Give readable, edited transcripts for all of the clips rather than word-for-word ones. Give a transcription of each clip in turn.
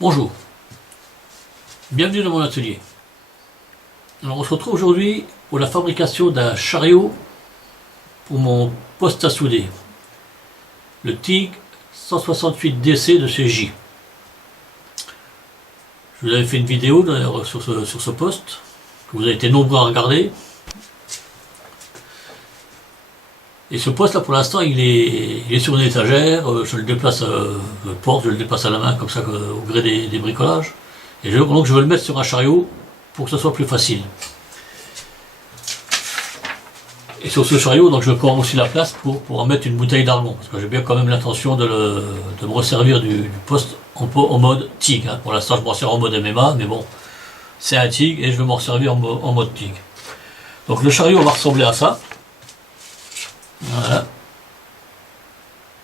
Bonjour, bienvenue dans mon atelier. Alors on se retrouve aujourd'hui pour la fabrication d'un chariot pour mon poste à souder, le TIG 168DC de CJ. Je vous avais fait une vidéo d'ailleurs sur ce poste, que vous avez été nombreux à regarder. Et ce poste là pour l'instant il est sur une étagère, je le déplace, je le porte, je le déplace à la main comme ça au gré des bricolages. Et donc je veux le mettre sur un chariot pour que ce soit plus facile. Et sur ce chariot, donc je prends aussi la place pour en mettre une bouteille d'argon, parce que j'ai bien quand même l'intention de me resservir du poste en mode TIG. Hein. Pour l'instant je m'en sers en mode MMA, mais bon, c'est un TIG et je vais m'en servir en mode TIG. Donc le chariot va ressembler à ça. Voilà.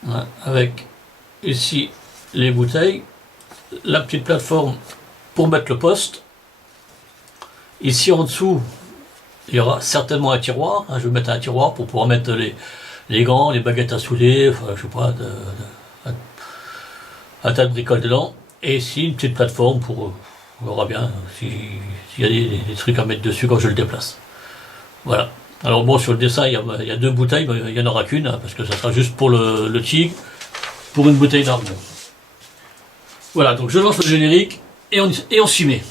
Voilà. Avec ici les bouteilles, la petite plateforme pour mettre le poste. Ici en dessous, il y aura certainement un tiroir. Je vais mettre un tiroir pour pouvoir mettre les gants, les baguettes à souder, enfin, je sais pas, un tas de bricoles dedans. Et ici une petite plateforme pour, on verra bien s'il y a des trucs à mettre dessus quand je le déplace. Voilà. Alors bon, sur le dessin, il y a deux bouteilles, mais il n'y en aura qu'une, hein, parce que ça sera juste pour le TIG, pour une bouteille d'argon. Voilà, donc je lance le générique et on s'y met.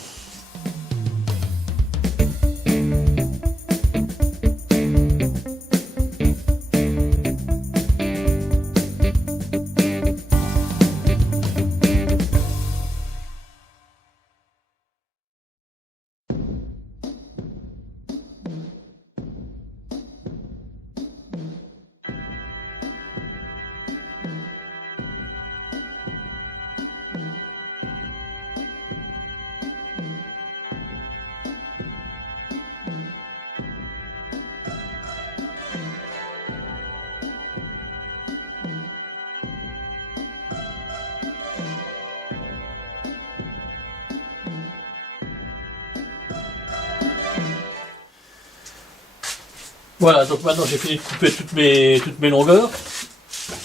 Voilà, donc maintenant j'ai fini de couper toutes mes longueurs.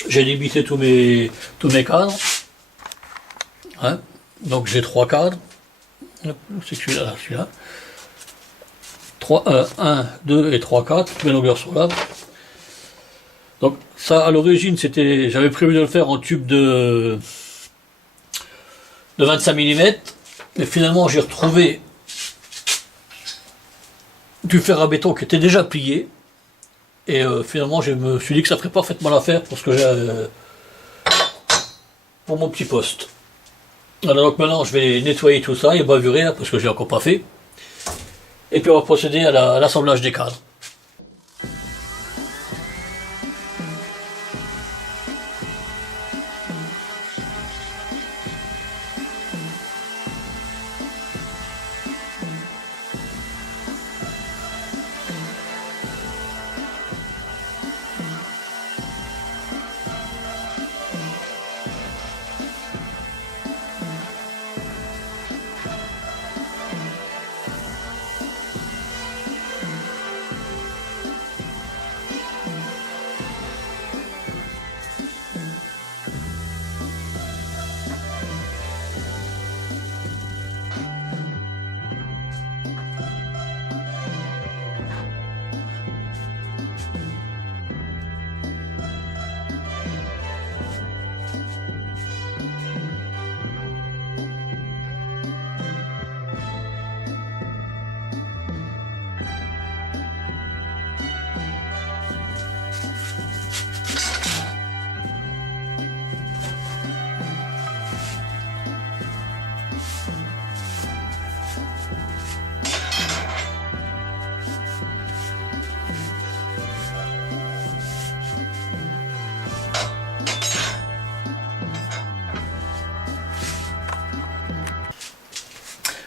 J'ai limité tous mes cadres. Hein, donc j'ai 3 cadres. C'est celui-là. 1, 2 et 3 cadres. Toutes mes longueurs sont là. Donc ça, à l'origine, j'avais prévu de le faire en tube de 25 mm. Mais finalement, j'ai retrouvé du fer à béton qui était déjà plié. Et finalement, je me suis dit que ça ferait parfaitement l'affaire pour ce que j'ai pour mon petit poste. Alors donc maintenant, je vais nettoyer tout ça et bavurer là, parce que je l'ai encore pas fait. Et puis on va procéder à l'assemblage des cadres.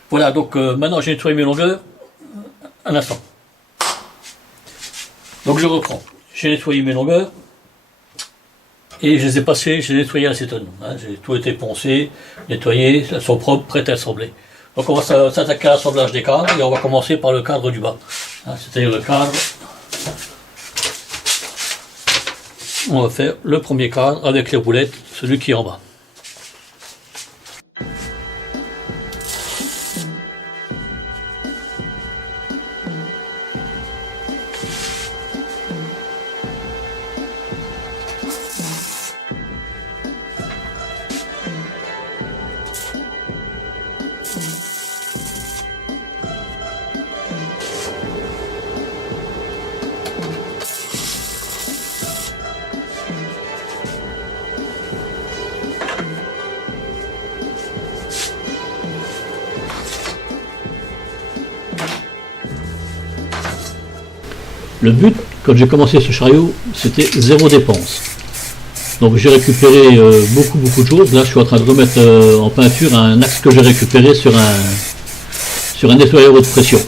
Voilà, donc maintenant j'ai nettoyé mes longueurs. Un instant. Donc je reprends. J'ai nettoyé mes longueurs. Et je les ai passées, j'ai nettoyé à l'acétone. Hein, j'ai tout été poncé, nettoyé, elles sont propres, prêtes à assembler. Donc on va s'attaquer à l'assemblage des cadres et on va commencer par le cadre du bas. Hein, c'est-à-dire le cadre. On va faire le premier cadre avec les roulettes, celui qui est en bas. Le but, quand j'ai commencé ce chariot, c'était zéro dépense. Donc j'ai récupéré beaucoup de choses. Là je suis en train de remettre en peinture un axe que j'ai récupéré sur un nettoyeur haute pression.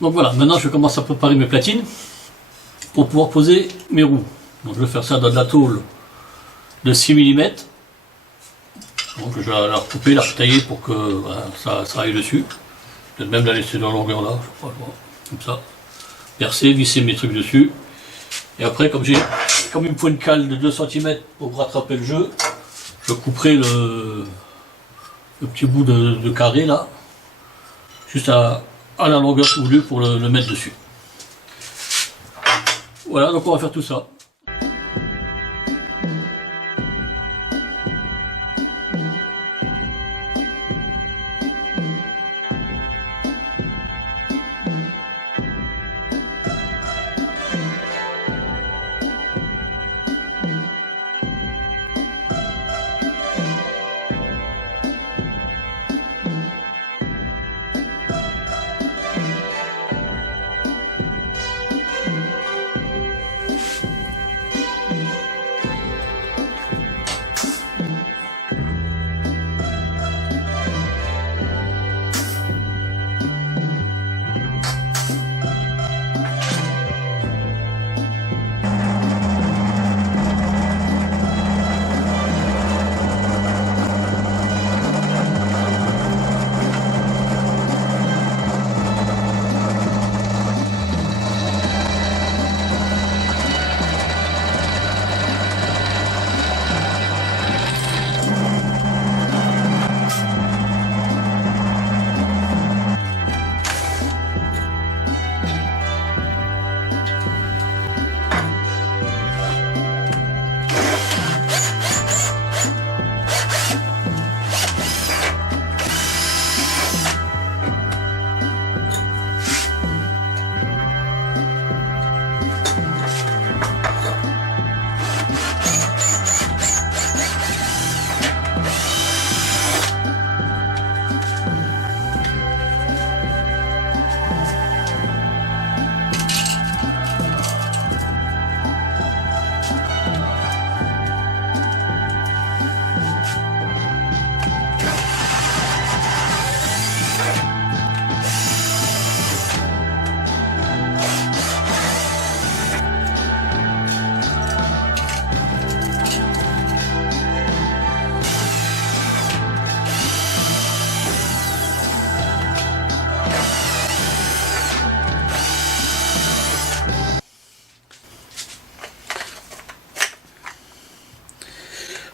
Donc voilà, maintenant je commence à préparer mes platines pour pouvoir poser mes roues. Donc je vais faire ça dans de la tôle de 6 mm. Donc je vais la recouper, la retailler pour que voilà, ça aille dessus. Peut-être même la laisser dans la longueur là, je sais pas, comme ça. Percer, visser mes trucs dessus. Et après, comme il me faut une cale de 2 cm pour rattraper le jeu, je couperai le petit bout de carré là, juste à la longueur voulue pour le mettre dessus. Voilà, donc on va faire tout ça.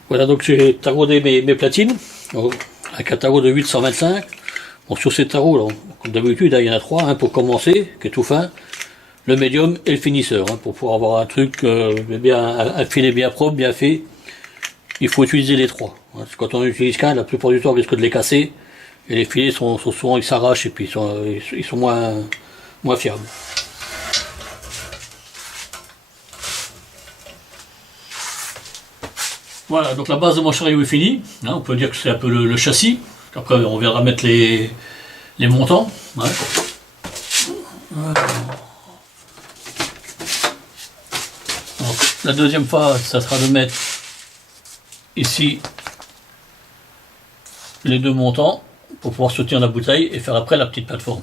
Voilà, donc j'ai taraudé mes platines avec un tarot de 825. Bon, sur ces tarots, là, comme d'habitude, il y en a 3, pour commencer, qui est tout fin, le médium et le finisseur, pour pouvoir avoir un truc un filet bien propre, bien fait. Il faut utiliser les 3. Quand on utilise qu'un, la plupart du temps, on risque de les casser. Et les filets sont souvent, ils s'arrachent et puis ils sont moins fiables. Voilà, donc la base de mon chariot est finie. Hein, on peut dire que c'est un peu le châssis. Après, on viendra mettre les montants. Ouais. Voilà. Donc, la deuxième phase, ça sera de mettre ici les deux montants pour pouvoir soutenir la bouteille et faire après la petite plateforme.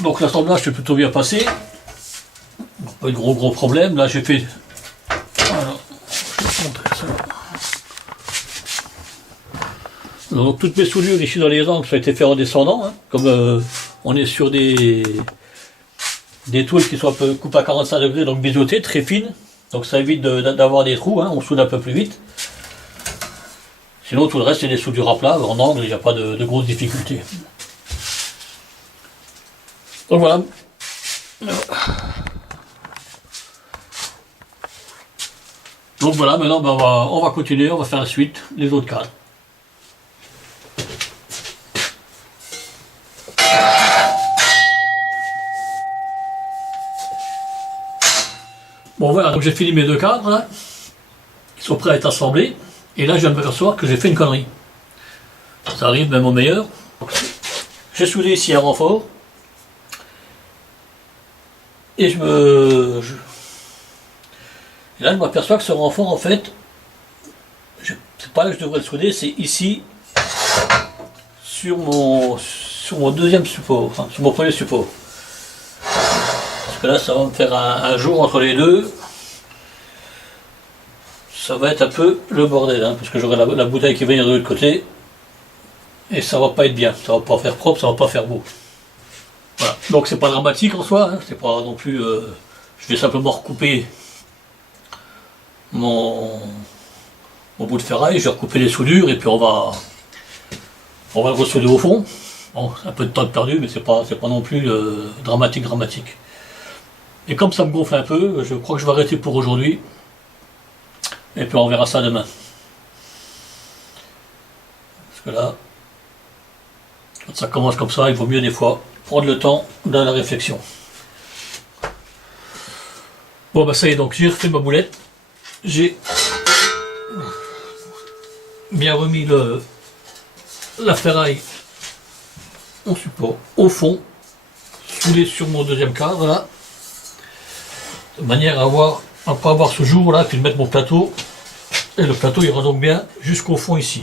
Donc l'assemblage s'est plutôt bien passé. Pas de gros problèmes. Là j'ai fait. Voilà. Je vais te montrer ça. Donc toutes mes soudures ici dans les angles ça a été fait en descendant. Hein. Comme on est sur des tôles qui sont un peu coupées à 45 degrés, donc biseautées, très fines. Donc ça évite d'avoir des trous, hein. On soude un peu plus vite. Sinon tout le reste c'est des soudures à plat, en angle, il n'y a pas de grosses difficultés. Donc voilà. Donc voilà, maintenant ben, on va continuer, on va faire la suite, les autres cadres. Bon voilà, donc j'ai fini mes deux cadres, là. Ils sont prêts à être assemblés. Et là je viens de m'apercevoir que j'ai fait une connerie. Ça arrive même au meilleur. J'ai soudé ici un renfort. Et et là je m'aperçois que ce renfort en fait, c'est pas là que je devrais le souder, c'est ici sur mon deuxième support, enfin sur mon premier support. Parce que là ça va me faire un jour entre les deux. Ça va être un peu le bordel, hein, parce que j'aurai la bouteille qui va venir de l'autre côté. Et ça va pas être bien, ça va pas faire propre, ça va pas faire beau. Voilà. Donc c'est pas dramatique en soi, hein, c'est pas non plus. Je vais simplement recouper mon bout de ferraille, je vais recouper les soudures et puis on va le ressouder au fond. Bon, un peu de temps perdu, mais c'est pas non plus dramatique. Et comme ça me gonfle un peu, je crois que je vais arrêter pour aujourd'hui. Et puis on verra ça demain. Parce que là, quand ça commence comme ça, il vaut mieux des fois prendre le temps de la réflexion. Bon bah ça y est, donc j'ai refait ma boulette. J'ai bien remis la ferraille en support au fond, soudé sur mon deuxième cadre là, de manière à pas avoir ce jour là, puis de mettre mon plateau. Et le plateau ira donc bien jusqu'au fond ici.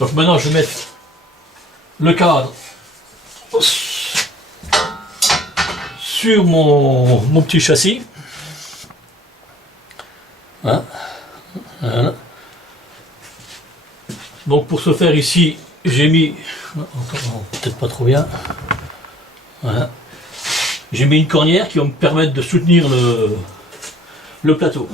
Donc maintenant je vais mettre le cadre sur mon petit châssis. Voilà. Voilà. Donc pour ce faire ici, j'ai mis, peut-être pas trop bien, voilà. J'ai mis une cornière qui va me permettre de soutenir le plateau.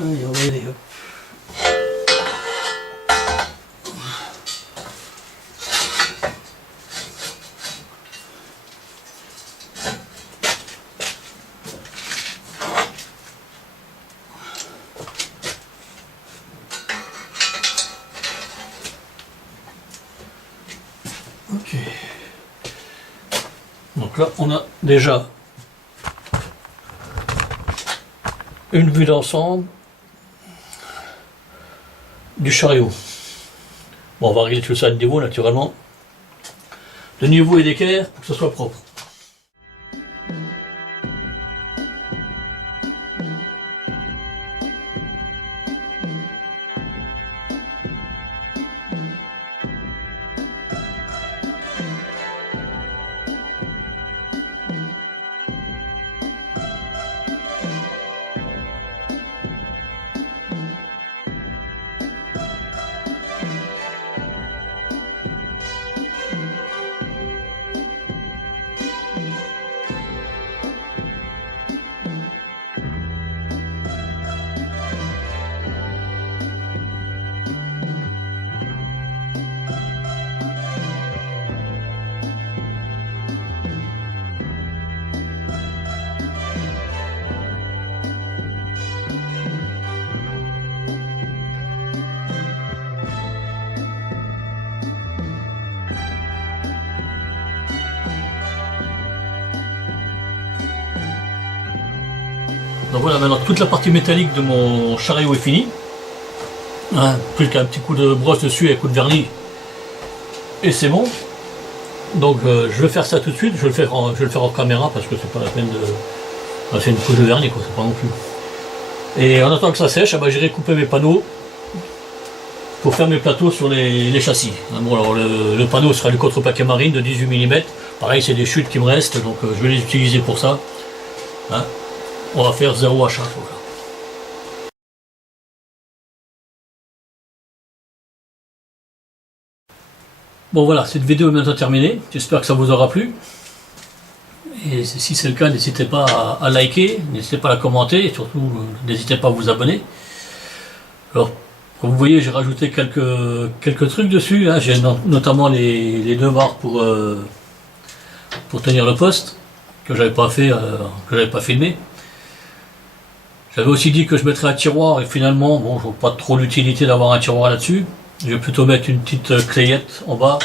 Ok. Donc là, on a déjà une vue d'ensemble du chariot. Bon, on va régler tout ça de niveau naturellement. Le niveau et d'équerre pour que ce soit propre. Donc voilà, maintenant toute la partie métallique de mon chariot est finie. Hein, plus qu'un petit coup de brosse dessus et un coup de vernis. Et c'est bon. Donc je vais faire ça tout de suite, je vais le faire en caméra parce que c'est pas la peine de. C'est une couche de vernis quoi, c'est pas non plus. Et en attendant que ça sèche, j'irai couper mes panneaux pour faire mes plateaux sur les châssis. Bon alors le panneau sera le contrepaquet marine de 18 mm. Pareil c'est des chutes qui me restent, donc je vais les utiliser pour ça. Hein, on va faire 0 achat. Voilà. Bon voilà, cette vidéo est maintenant terminée, j'espère que ça vous aura plu. Et si c'est le cas, n'hésitez pas à liker, n'hésitez pas à commenter, et surtout n'hésitez pas à vous abonner. Alors, comme vous voyez, j'ai rajouté quelques trucs dessus, hein. J'ai notamment les 2 barres pour tenir le poste, que j'avais pas fait, que j'avais pas filmé. J'avais aussi dit que je mettrais un tiroir, et finalement, bon, je vois pas trop l'utilité d'avoir un tiroir là-dessus. Je vais plutôt mettre une petite clayette en bas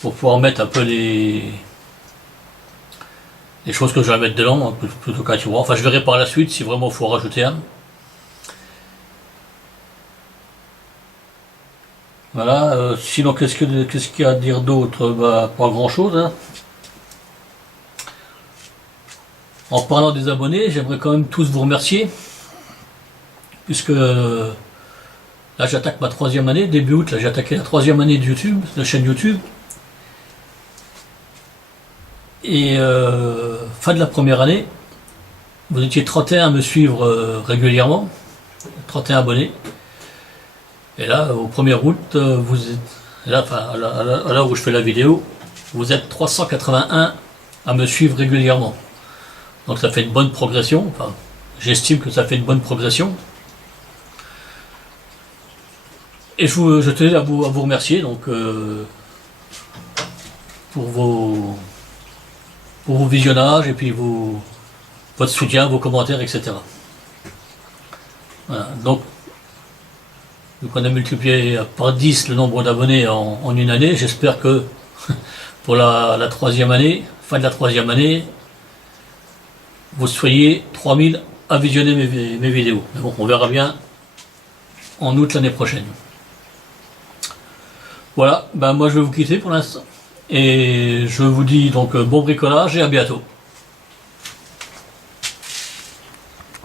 pour pouvoir mettre un peu les choses que je vais mettre dedans plutôt qu'un tiroir. Enfin, je verrai par la suite si vraiment il faut rajouter un. Voilà. Sinon, qu'est-ce qu'il y a à dire d'autre? Bah, pas grand-chose. Hein. En parlant des abonnés, j'aimerais quand même tous vous remercier puisque là, j'attaque ma 3e année, début août, là, j'ai attaqué la 3e année de YouTube, de chaîne YouTube. Et fin de la première année, vous étiez 31 à me suivre régulièrement, 31 abonnés. Et là, au 1er août, vous êtes, là, enfin, à l'heure où je fais la vidéo, vous êtes 381 à me suivre régulièrement. Donc ça fait une bonne progression, enfin, j'estime que ça fait une bonne progression. Et je tenais à vous remercier donc, pour vos visionnages et puis votre soutien, vos commentaires, etc. Voilà, donc on a multiplié par 10 le nombre d'abonnés en une année. J'espère que pour la 3e année, fin de la 3e année, vous soyez 3000 à visionner mes vidéos. Mais bon, on verra bien en août l'année prochaine. Voilà, ben moi je vais vous quitter pour l'instant. Et je vous dis donc bon bricolage et à bientôt.